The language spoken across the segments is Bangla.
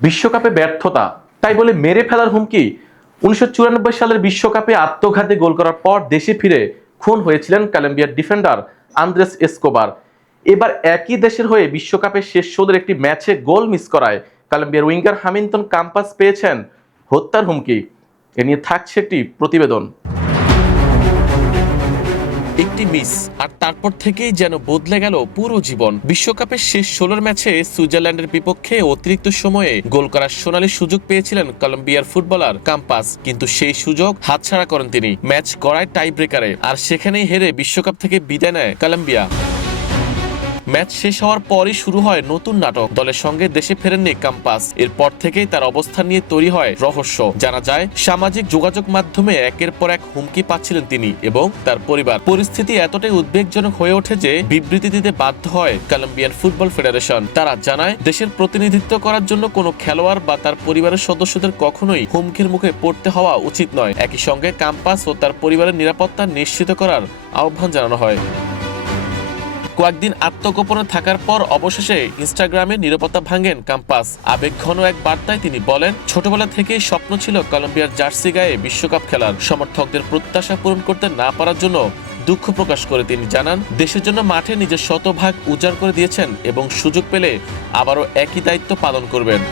বিশ্বকাপে ব্যর্থতা তাই বলে মেরে ফেলার হুমকি। 1994 সালের বিশ্বকাপে আত্মঘাতী গোল করার পর দেশে ফিরে খুন হয়েছিলেন কলম্বিয়ার ডিফেন্ডার আন্দ্রেস এসকোবার। এবার একই দেশের হয়ে বিশ্বকাপের শেষ 16 একটি ম্যাচে গোল মিস করায় কলম্বিয়ার উইঙ্গার হামিলটন কাম্পাস পেয়েছেন হত্যার হুমকি। এ নিয়ে থাকছে একটি প্রতিবেদন। একটি মিস আর তারপর থেকেই যেন বদলে গেল পুরো জীবন। বিশ্বকাপের শেষ 16 ম্যাচে সুইজারল্যান্ডের বিপক্ষে অতিরিক্ত সময়ে গোল করার সোনালী সুযোগ পেয়েছিলেন কলম্বিয়ার ফুটবলার কাম্পাস, কিন্তু সেই সুযোগ হাতছাড়া করেন তিনি ম্যাচ গড়ায় টাই ব্রেকারে, আর সেখানেই হেরে বিশ্বকাপ থেকে বিদায় নেয় কলম্বিয়া। ম্যাচ শেষ হওয়ার পরই শুরু হয় নতুন নাটক। দলের সঙ্গে দেশে ফেরেননি কাম্পাস। এরপর থেকেই তার অবস্থান নিয়ে তৈরি হয় রহস্য। জানা যায় সামাজিক যোগাযোগ মাধ্যমে একের পর এক হুমকি পাচ্ছিলেন তিনি এবং তার পরিবার। পরিস্থিতি এতটাই উদ্বেগজনক হয়ে ওঠে যে বিবৃতি দিতে বাধ্য হয় কলম্বিয়ান ফুটবল ফেডারেশন। তারা জানায় দেশের প্রতিনিধিত্ব করার জন্য কোনো খেলোয়াড় বা তার পরিবারের সদস্যদের কখনোই হুমকির মুখে পড়তে হওয়া উচিত নয়। একই সঙ্গে কাম্পাস ও তার পরিবারের নিরাপত্তা নিশ্চিত করার আহ্বান জানানো হয়। কয়েকদিন আত্মগোপনে থাকার পর অবশেষে ইনস্টাগ্রামে নিরাপত্তা ভাঙেন কাম্পাস। আবেগঘন এক বার্তায় তিনি বলেন, ছোটবেলা থেকেই স্বপ্ন ছিল কলম্বিয়ার জার্সি গায়ে বিশ্বকাপ খেলার। সমর্থকদের প্রত্যাশা পূরণ করতে না পারার জন্য দুঃখ প্রকাশ করে তিনি জানান, দেশের জন্য মাঠে নিজের শতভাগ উজাড় করে দিয়েছেন এবং সুযোগ পেলে আবারও একই দায়িত্ব পালন করবেন।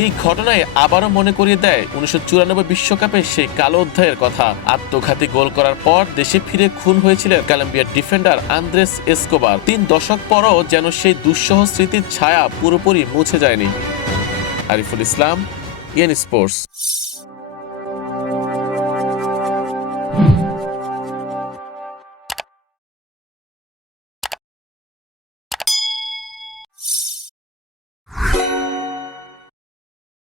এই ঘটনায় আবারও মনে করিয়ে দেয় 1994 বিশ্বকাপে সেই কালো অধ্যায়ের কথা। আত্মঘাতী গোল করার পর দেশে ফিরে খুন হয়েছিলেন কলম্বিয়ার ডিফেন্ডার আন্দ্রেস এসকোবার। 3 দশক পরও যেন সেই দুঃসহ স্মৃতির ছায়া পুরোপুরি মুছে যায়নি। Ariful Islam, EN sports.